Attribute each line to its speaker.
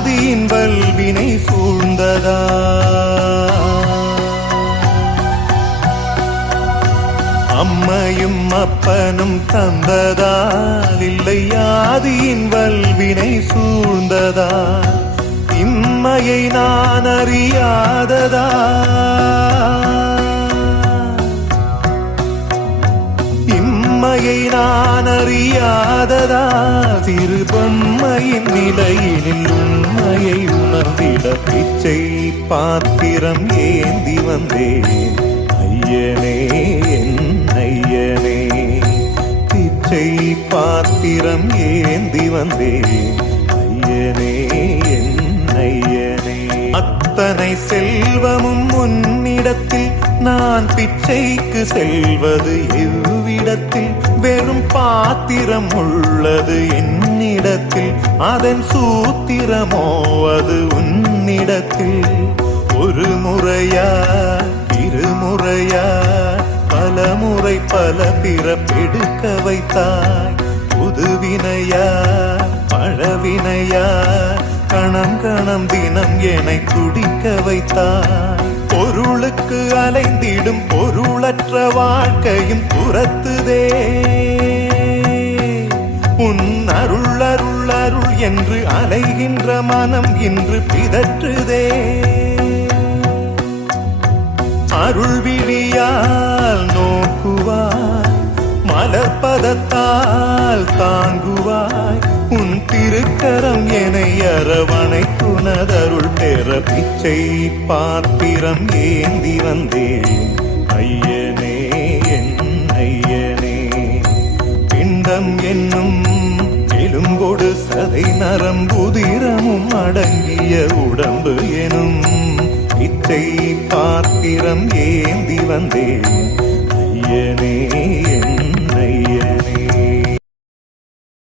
Speaker 1: யாதியின் வல்வினை சூழ்ந்ததா? அம்மையும் அப்பனும் தந்ததால் இல்லை ஆதியின் வல்வினை சூழ்ந்ததா? இம்மையை நான் அறியாததா? இம்மையை நான் அறியாததா? சிறு பொம்மையின் நிலையினில் உண்மையை பிச்சை பாத்திரம் ஏந்தி வந்தேன். ஐயனே என் ஐயனே. பிச்சை பாத்திரம் ஏந்தி வந்தேன். ஐயனே என் ஐயனே. அத்தனை செல்வமும் உன்னிடத்தில் நான் பிச்சைக்கு செல்வது எவ்விடத்தில்? வெறும் பாத்திரம் உள்ளது என்னிடத்தில் அதன் சூத்திரமோ அது உன்னிடத்தில் ஒரு முறையா இருமுறையா பல முறை பல பிறப்பெடுக்க வைத்தாய். புதுவினையா பழவினையா கணம் கணம் தினம் என துடிக்க வைத்தாய். பொருளுக்கு அலைந்திடும் பொருளற்ற வாழ்க்கையும் துரத்துதே. என்று அலைகின்ற மனம் இன்று பிதற்றுதே. அருள் விழியால் நோக்குவாய் மலர்பதத்தால் தாங்குவாய் உன் திருக்கரம் என அரவணை பெற பிச்சை பாத்திரம் ஏந்தி வந்தேன். ஐயனே என் ஐயனே பிண்டம் என்னும் நரம் குதிரமும் அடங்கிய உடம்பு எனும் பிச்சை பாத்திரம் ஏந்தி வந்தேன். ஐயனே என் ஐயனே.